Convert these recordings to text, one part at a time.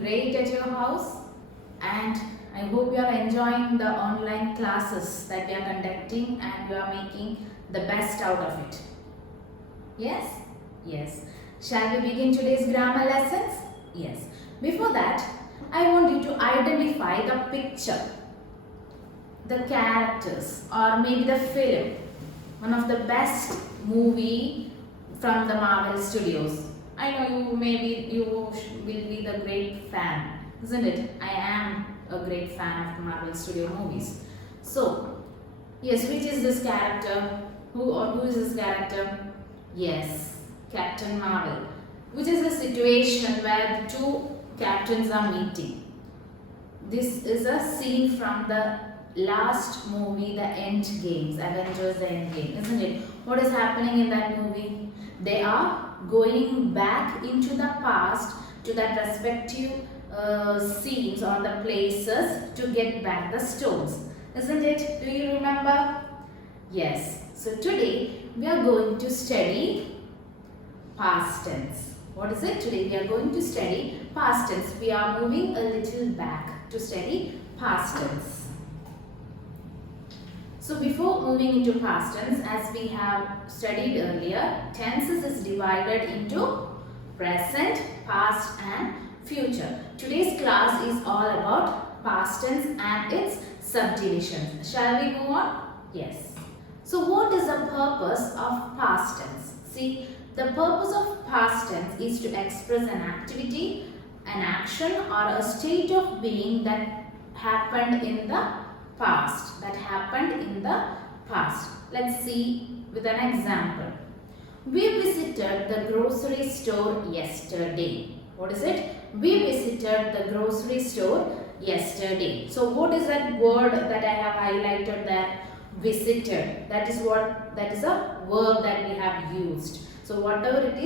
great at your house, and I hope you are enjoying the online classes that we are conducting and you are making the best out of it. Yes? Yes. Shall we begin today's grammar lessons? Yes. Before that, I want you to identify the picture, the characters, or maybe the film, one of the best movie from the Marvel Studios. I know you will be the great fan, isn't it? I am a great fan of the Marvel Studio movies. So, yes, which is this character? Who is this character? Yes, Captain Marvel. Which is a situation where the two captains are meeting. This is a scene from the last movie, the End Games, Avengers the End Game, isn't it? What is happening in that movie? They are going back into the past to that respective scenes or the places to get back the stones, isn't it? Do you remember? Yes. So today we are going to study past tense. What is it? Today we are going to study past tense. We are moving a little back to study past tense. So before moving into past tense, as we have studied earlier, tenses is divided into present, past and future. Today's class is all about past tense and its subdivisions. Shall we move on? Yes. So what is the purpose of past tense? See, the purpose of past tense is to express an activity, an action or a state of being that happened in the past. Let's see with an example. We visited the grocery store yesterday. What is it? We visited the grocery store yesterday. So what is that word that I have highlighted there? Visited. That is a verb that we have used. So whatever it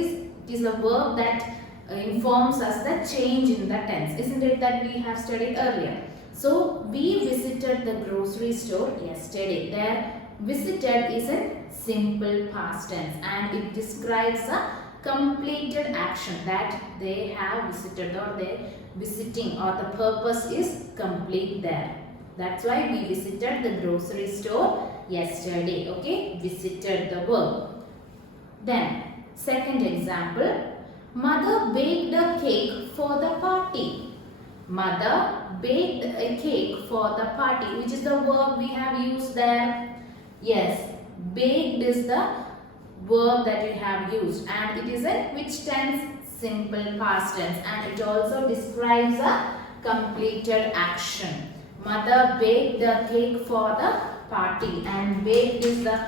is a verb that informs us the change in the tense. Isn't it that we have studied earlier? So we visited the grocery store yesterday. There, visited is in simple past tense and it describes a completed action that they have visited or they visiting, or the purpose is complete there. That's why we visited the grocery store yesterday. Okay, visited the verb. Then second example, mother baked a cake for the party. Mother baked a cake for the party. Which is the verb we have used there? Yes, baked is the verb that we have used and it is in which tense? Simple past tense, and it also describes a completed action. Mother baked the cake for the party, and baked is the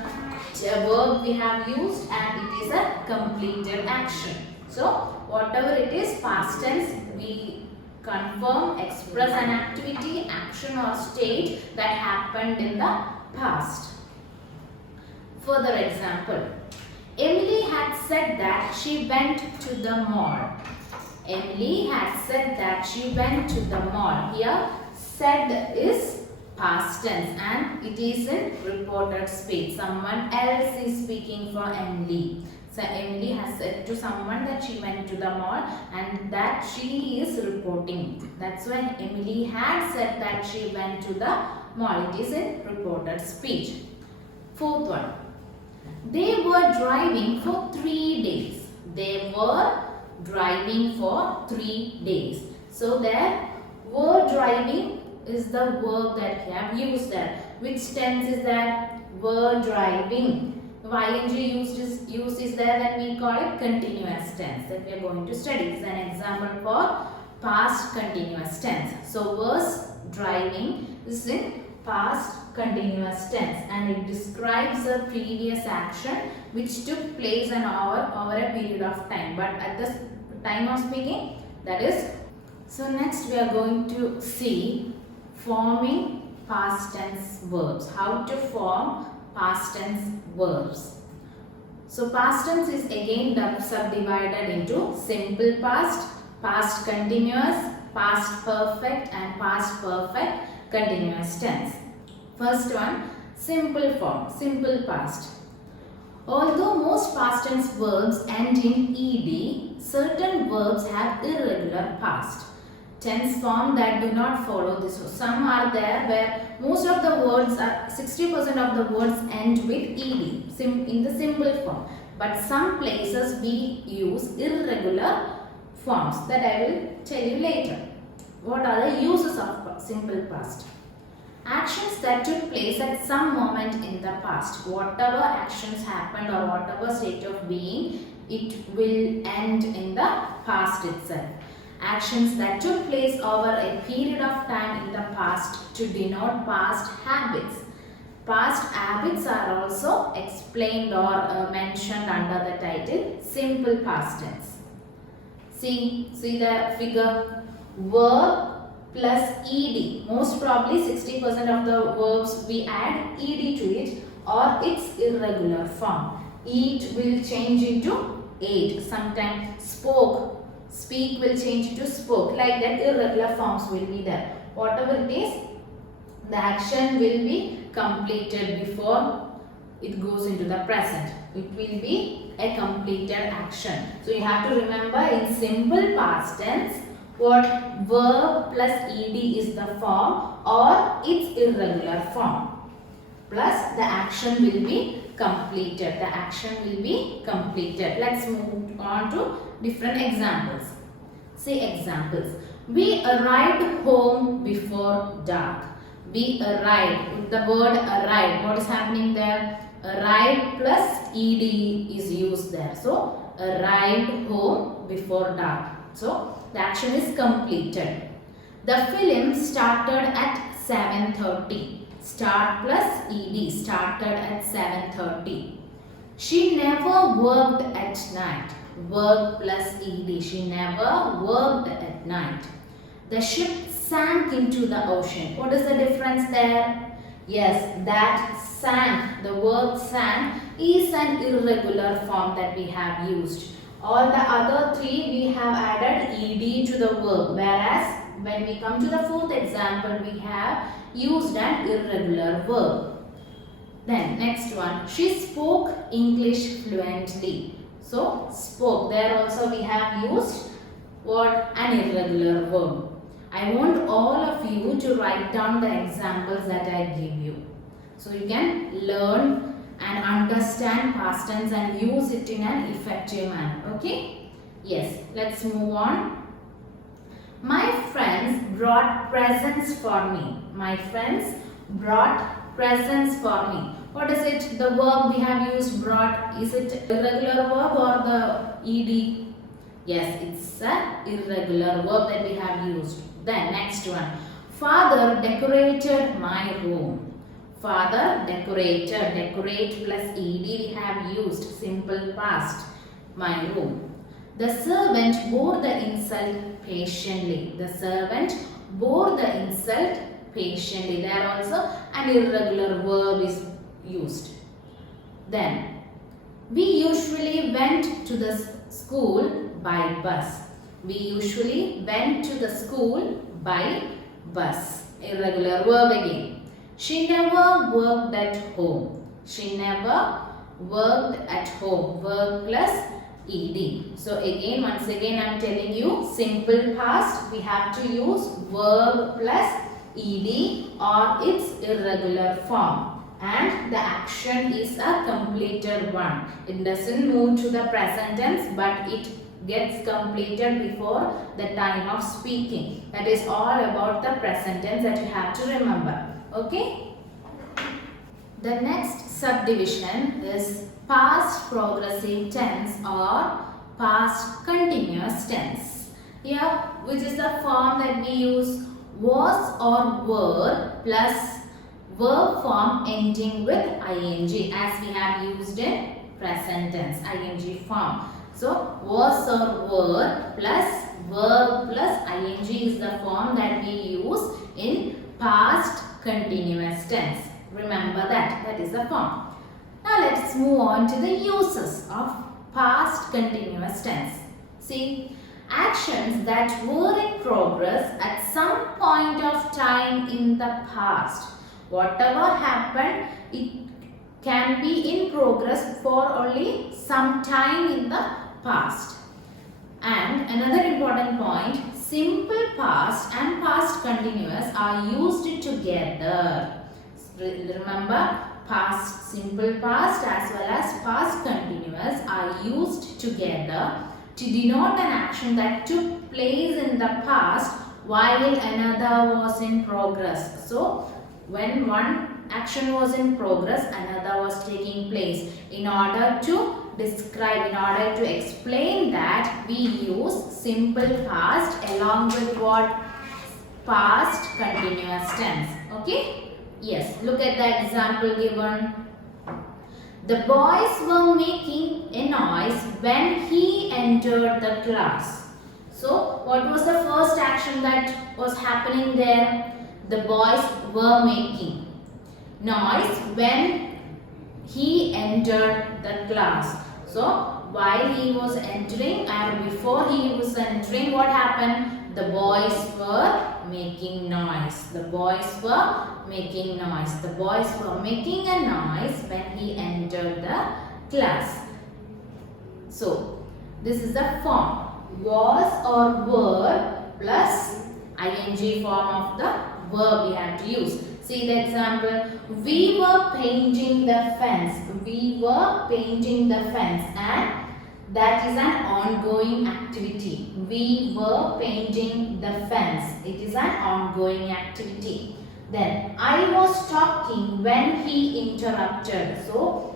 verb we have used and it is a completed action. So whatever it is, past tense, we confirm, express an activity, action or state that happened in the past. Further example, Emily had said that she went to the mall. Emily had said that she went to the mall. Here, said is past tense and it is in reported speech. Someone else is speaking for Emily. So Emily has said to someone that she went to the mall and that she is reporting. That's why Emily had said that she went to the mall. It is in reported speech. Fourth one. They were driving for 3 days. They were driving for 3 days. So there, were driving is the verb that we have used there. Which tense is that? Were driving. If ing used is there, then we call it continuous tense that we are going to study. It's an example for past continuous tense. So was driving is in past continuous tense and it describes a previous action which took place over a period of time, but at the time of speaking, that is. So next we are going to see forming past tense verbs. How to form past tense verbs. So past tense is again subdivided into simple past, past continuous, past perfect and past perfect continuous tense. First one, simple form, simple past. Although most past tense verbs end in ed, certain verbs have irregular past. tense form that do not follow this. Some are there where most of the words are 60% of the words end with ed in the simple form. But some places we use irregular forms that I will tell you later. What are the uses of simple past? Actions that took place at some moment in the past. Whatever actions happened or whatever state of being, it will end in the past itself. Actions that took place over a period of time in the past to denote past habits. Past habits are also explained or mentioned under the title Simple Past Tense. See the figure, verb plus ed. Most probably 60% of the verbs we add ed to it or its irregular form. Eat will change into ate. Sometimes speak will change into spoke. Like that, irregular forms will be there. Whatever it is, the action will be completed before it goes into the present. It will be a completed action. So you have to remember in simple past tense what verb plus ed is the form or its irregular form. Plus the action will be completed. The action will be completed. Let's move on to different examples. Say examples. We arrived home before dark. We arrived. With the word arrived, what is happening there? Arrived plus ed is used there. So arrived home before dark. So the action is completed. The film started at 7:30. Start plus ed, started at 7:30. She never worked at night. Work plus ed, she never worked at night. The ship sank into the ocean. What is the difference there? Yes, that sank, the word sank is an irregular form that we have used. All the other three we have added ed to the verb, whereas when we come to the fourth example we have used an irregular verb. Then next one, she spoke English fluently. So spoke, there also we have used what? An irregular verb. I want all of you to write down the examples that I give you, so you can learn and understand past tense and use it in an effective manner. Okay? Yes, let's move on. My friends brought presents for me. My friends brought presents for me. What is it? The verb we have used brought. Is it irregular verb or the ed? Yes, it's an irregular verb that we have used. Then next one. Father decorated my room. Father decorated. Decorate plus ed we have used. Simple past. My room. The servant bore the insult patiently. The servant bore the insult patiently. There also an irregular verb is used. Then we usually went to the school by bus. We usually went to the school by bus. Irregular verb again. She never worked at home. She never worked at home. Work plus ed. So again, once again I am telling you, simple past we have to use verb plus ed or its irregular form, and the action is a completed one. It doesn't move to the present tense, but it gets completed before the time of speaking. That is all about the present tense that you have to remember. Okay? The next subdivision is past progressive tense or past continuous tense. Here, which is the form that we use was or were plus verb form ending with ing, as we have used in present tense, ing form. So, was or were plus verb plus ing is the form that we use in past continuous tense. Remember that. That is the form. Now, let's move on to the uses of past continuous tense. See, actions that were in progress at some point of time in the past. Whatever happened, it can be in progress for only some time in the past. And another important point, simple past and past continuous are used together. Remember, past simple past as well as past continuous are used together to denote an action that took place in the past while another was in progress. So, when one action was in progress, another was taking place. In order to describe, in order to explain that, we use simple past along with what? Past continuous tense. Okay? Yes, look at the example given. The boys were making a noise when he entered the class. So, what was the first action that was happening there? The boys were making noise when he entered the class. So, while he was entering or before he was entering, what happened? The boys were making noise. The boys were making noise. The boys were making a noise when he entered the class. So, this is the form. Was or were plus ing form of the verb we have to use. See the example. We were painting the fence. We were painting the fence, and that is an ongoing activity. We were painting the fence. It is an ongoing activity. Then I was talking when he interrupted. So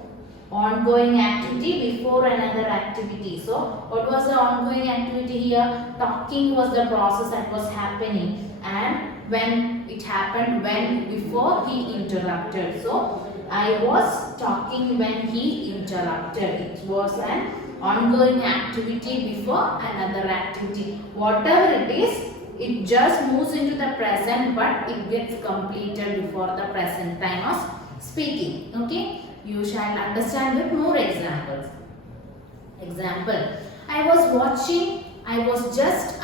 ongoing activity before another activity. So what was the ongoing activity here? Talking was the process that was happening, and when it happened when before he interrupted. So I was talking when he interrupted. It was an ongoing activity before another activity. Whatever it is, it just moves into the present, but it gets completed before the present time of speaking. Okay, you shall understand with more examples. Example: I was watching. It was just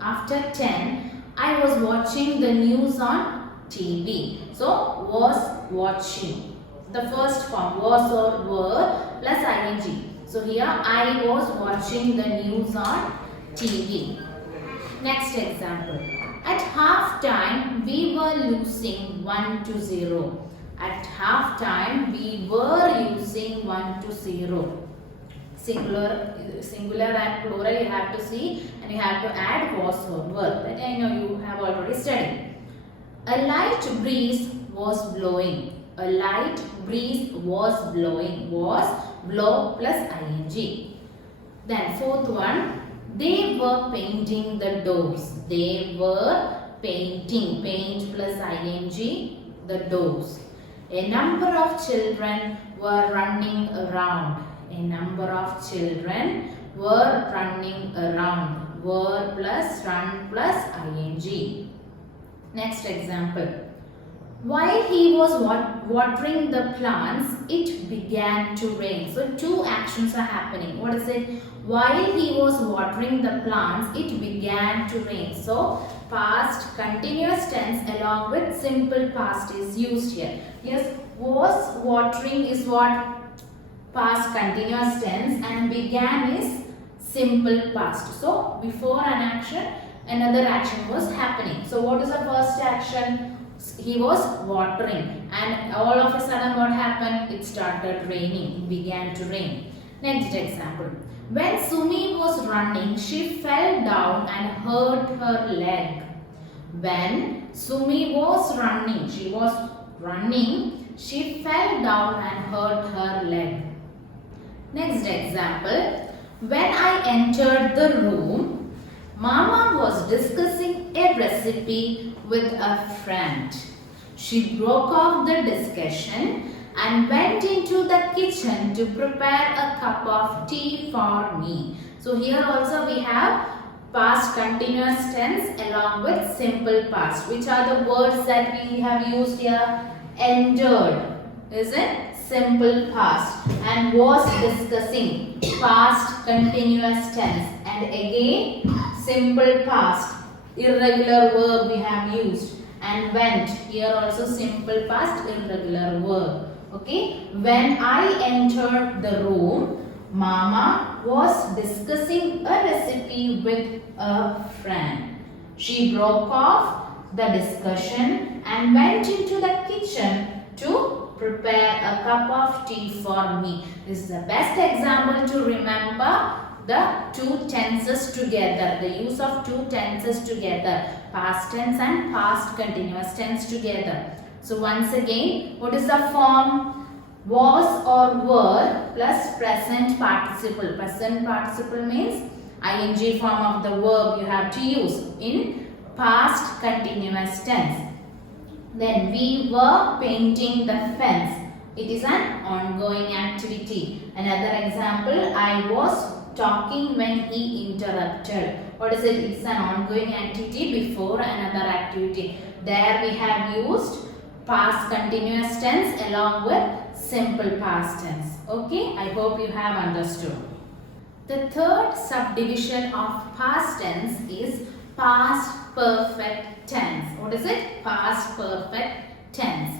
after 10. I was watching the news on TV. So was watching. The first form was or were plus ing. So here I was watching the news on TV. Next example. At half time we were losing 1-0. At half time we were losing 1-0. Singular and plural you have to see, and you have to add was or were. That I know you have already studied. A light breeze was blowing. A light breeze was blowing. Was blow plus ing. Then fourth one. They were painting the doors. They were painting. Paint plus ing. The doors. A number of children were running around. A number of children were running around. Were plus run plus ing. Next example. While he was watering the plants, it began to rain. So two actions are happening. What is it? While he was watering the plants, it began to rain. So past continuous tense along with simple past is used here. Yes, was watering is what? Past continuous tense, and began is simple past. So before an action, another action was happening. So what is the first action? He was watering, and all of a sudden what happened? It started raining. It began to rain. Next example. When Sumi was running, she fell down and hurt her leg. When Sumi was running, she fell down and hurt her leg. Next example. When I entered the room, Mama was discussing a recipe with a friend. She broke off the discussion and went into the kitchen to prepare a cup of tea for me. So here also we have past continuous tense along with simple past. Which are the words that we have used here? Entered is it? Simple past, and was discussing, past continuous tense, and again simple past, irregular verb we have used, and went, here also simple past, irregular verb. Okay, when I entered the room, Mama was discussing a recipe with a friend. She broke off the discussion and went into the kitchen to prepare a cup of tea for me. This is the best example to remember the two tenses together, the use of two tenses together, past tense and past continuous tense together. So once again, what is the form? Was or were plus present participle. Present participle means ing form of the verb you have to use in past continuous tense. Then we were painting the fence. It is an ongoing activity. Another example, I was talking when he interrupted. What is it? It's an ongoing activity before another activity. There we have used past continuous tense along with simple past tense. Okay, I hope you have understood. The third subdivision of past tense is past perfect tense. What is it? Past perfect tense.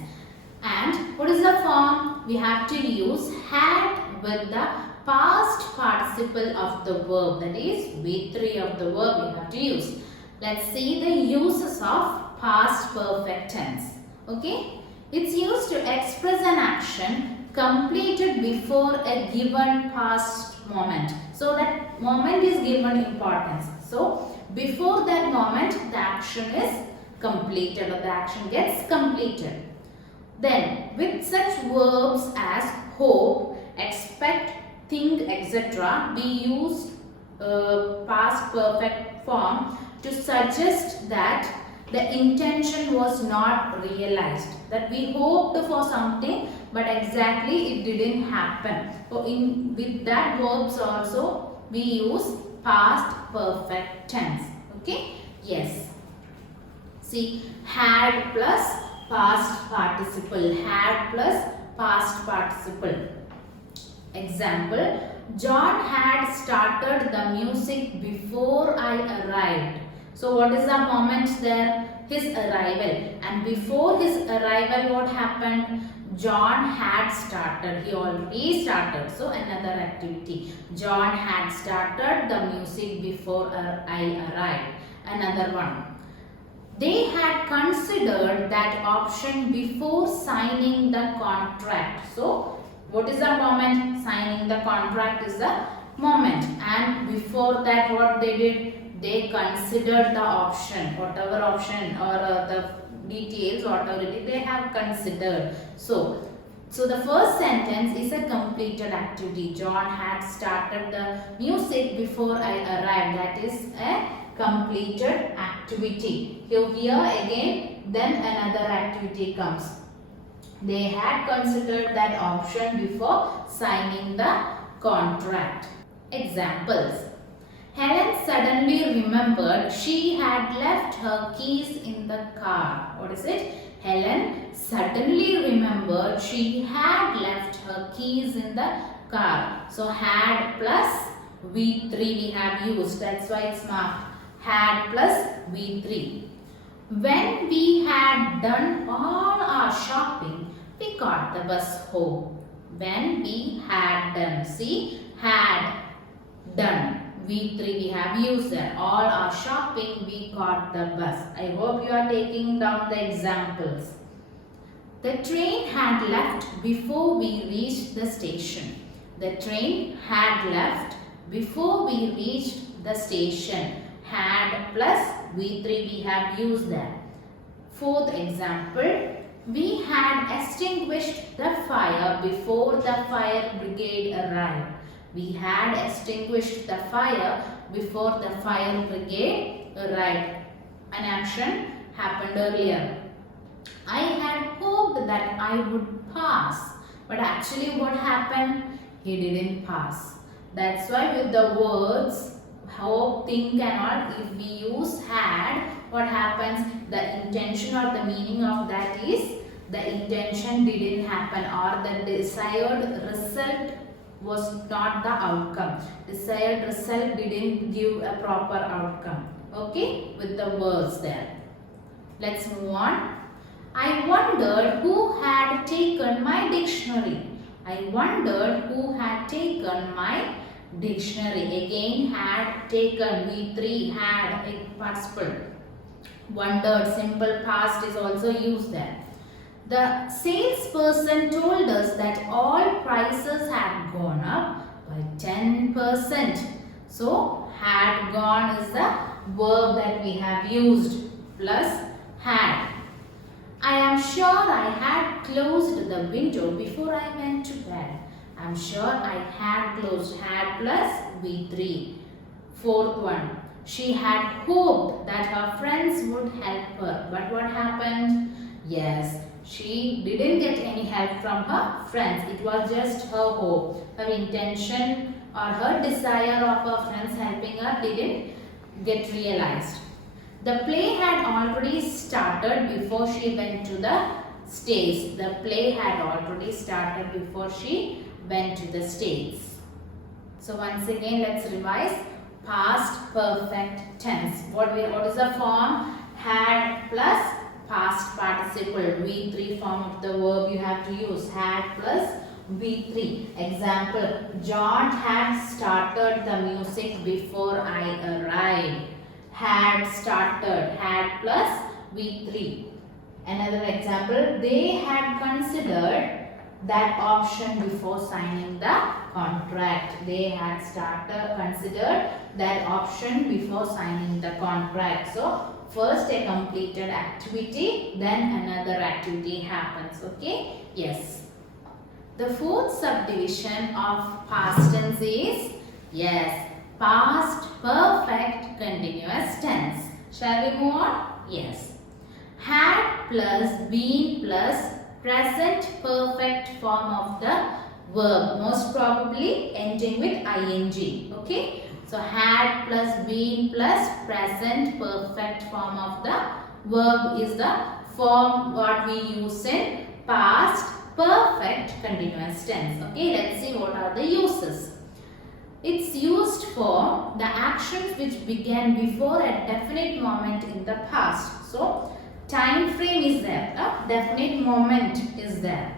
And what is the form? We have to use had with the past participle of the verb, that is VIII of the verb we have to use. Let's see the uses of past perfect tense. Okay, it's used to express an action completed before a given past moment. So that moment is given importance. So before that moment the action is completed or the action gets completed. Then with such verbs as hope, expect, think, etc. we use past perfect form to suggest that the intention was not realized, that we hoped for something but exactly it didn't happen. So with that verbs also we use past perfect tense. Okay, yes, see, had plus past participle, had plus past participle. Example, John had started the music before I arrived. So what is the moment there? His arrival. And before his arrival what happened? John had started. He already started. So another activity. John had started the music before I arrived. Another one. They had considered that option before signing the contract. So what is the moment? Signing the contract is the moment. And before that what they did? They considered the option, whatever option or the details, whatever it is, they have considered. So the first sentence is a completed activity. John had started the music before I arrived. That is a completed activity. Here again, then another activity comes. They had considered that option before signing the contract. Examples. Helen suddenly remembered she had left her keys in the car. What is it? Helen suddenly remembered she had left her keys in the car. So had plus V3 we have used. That's why it's marked. Had plus V3. When we had done all our shopping, we got the bus home. When we had done. See, had done. V3 we have used that. All our shopping we got the bus. I hope you are taking down the examples. The train had left before we reached the station. The train had left before we reached the station. Had plus V3 we have used that. Fourth example. We had extinguished the fire before the fire brigade arrived. We had extinguished the fire before the fire brigade arrived. An action happened earlier. I had hoped that I would pass, but actually what happened? He didn't pass. That's why with the words hope, think and all, if we use had, what happens? The intention or the meaning of that is the intention didn't happen or the desired result was not the outcome. Desired result didn't give a proper outcome. Okay, with the words there. Let's move on. I wondered who had taken my dictionary. I wondered who had taken my dictionary. Again, had taken, V3, had, a participle. Wondered, simple past is also used there. The salesperson told us that all prices had gone up by 10%. So, had gone is the verb that we have used plus had. I am sure I had closed the window before I went to bed. I am sure I had closed, had plus V3. Fourth one. She had hoped that her friends would help her. But what happened? Yes, she didn't get any help from her friends. It was just her hope. Her intention or her desire of her friends helping her didn't get realized. The play had already started before she went to the stage. The play had already started before she went to the stage. So once again, let's revise. Past perfect tense. What is the form? Had plus past participle. V3 form of the verb you have to use. Had plus V3. Example. George had started the music before I arrived. Had started. Had plus V3. Another example. They had considered that option before signing the contract. They had considered that option before signing the contract. So, first a completed activity, then another activity happens. Okay? Yes. The fourth subdivision of past tense is, yes, past perfect continuous tense. Shall we move on? Yes. Had plus been plus present perfect form of the verb, most probably ending with ing. Okay, so had plus been plus present perfect form of the verb is the form what we use in past perfect continuous tense. Okay, let's see what are the uses. It's used for the actions which began before a definite moment in the past. So time frame is there, a definite moment is there.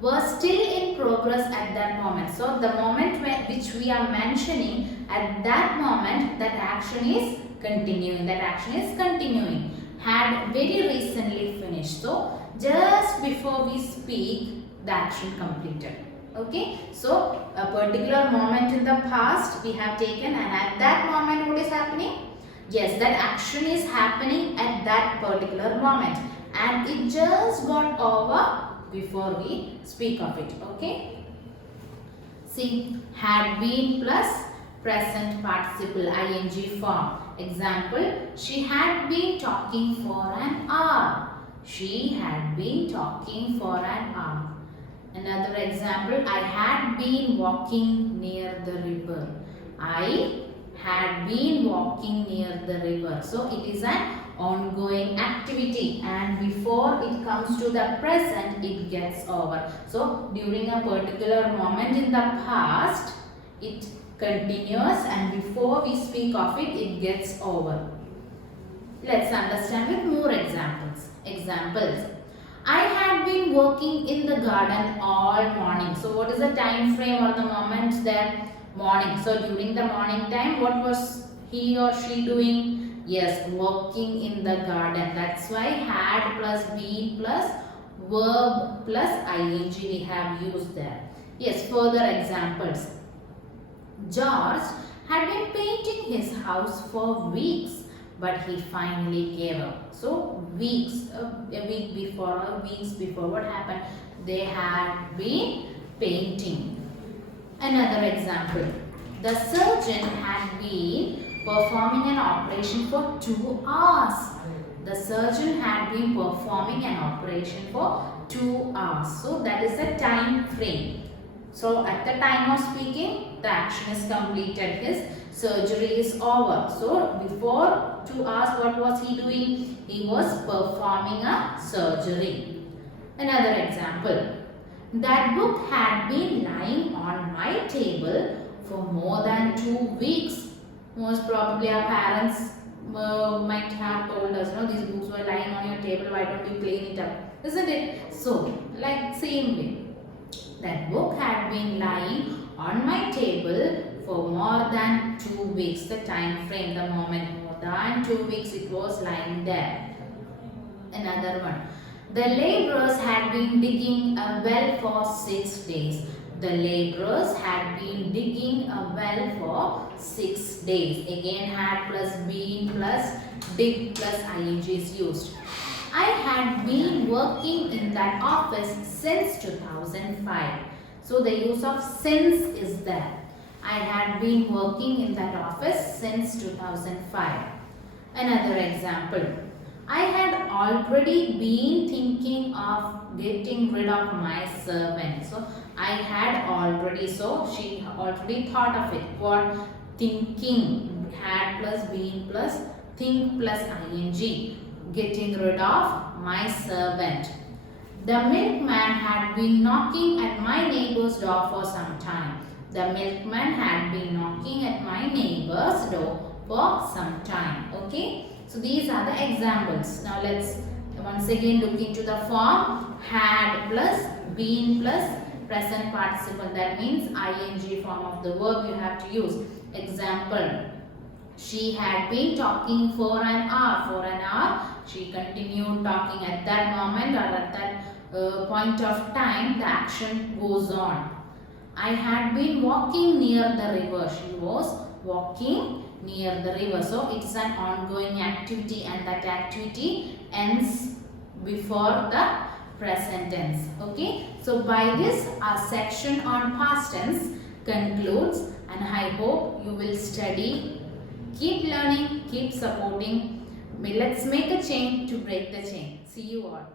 Was still in progress at that moment. So the moment which we are mentioning, at that moment that action is continuing. That action is continuing. Had very recently finished. So just before we speak, the action completed. Okay. So a particular moment in the past we have taken, and at that moment what is happening? Yes, that action is happening at that particular moment, and it just got over before we speak of it. Okay. See, had been plus present participle ing form. Example, she had been talking for an hour. She had been talking for an hour. Another example, I had been walking near the river. I had been walking near the river. So it is an ongoing activity, and before it comes to the present it gets over. So during a particular moment in the past it continues, and before we speak of it, it gets over. Let's understand with more examples. I had been working in the garden all morning. So what is the time frame or the moment there? Morning. So during the morning time, what was he or she doing? Yes, working in the garden. That's why had plus been plus verb plus ing we have used there. Yes, further examples. George had been painting his house for weeks, but he finally gave up. So weeks, a week before or weeks before, what happened? They had been painting. Another example, the surgeon had been performing an operation for 2 hours. The surgeon had been performing an operation for 2 hours. So that is the time frame. So at the time of speaking, the action is completed. His surgery is over. So before 2 hours, what was he doing? He was performing a surgery. Another example. That book had been lying on my table for more than 2 weeks. Most probably our parents might have told us, no, these books were lying on your table, why don't you clean it up? Isn't it? So, like same way. That book had been lying on my table for more than 2 weeks. The time frame, the moment, more than 2 weeks it was lying there. Another one. The laborers had been digging a well for 6 days. The laborers had been digging a well for 6 days. Again, had plus been plus dig plus ing is used. I had been working in that office since 2005. So the use of since is there. I had been working in that office since 2005. Another example. I had already been thinking of getting rid of my servant. So I had already, so she already thought of it. What? Thinking. Had plus been plus think plus ing. Getting rid of my servant. The milkman had been knocking at my neighbor's door for some time. The milkman had been knocking at my neighbor's door for some time. Okay. So these are the examples. Now let's once again look into the form. Had plus been plus present participle. That means ing form of the verb you have to use. Example. She had been talking for an hour. For an hour, she continued talking. At that moment or at that point of time, the action goes on. I had been walking near the river. She was walking near the river. So it's an ongoing activity and that activity ends before the present tense. Okay. So by this our section on past tense concludes, and I hope you will study. Keep learning, keep supporting. Let's make a chain to break the chain. See you all.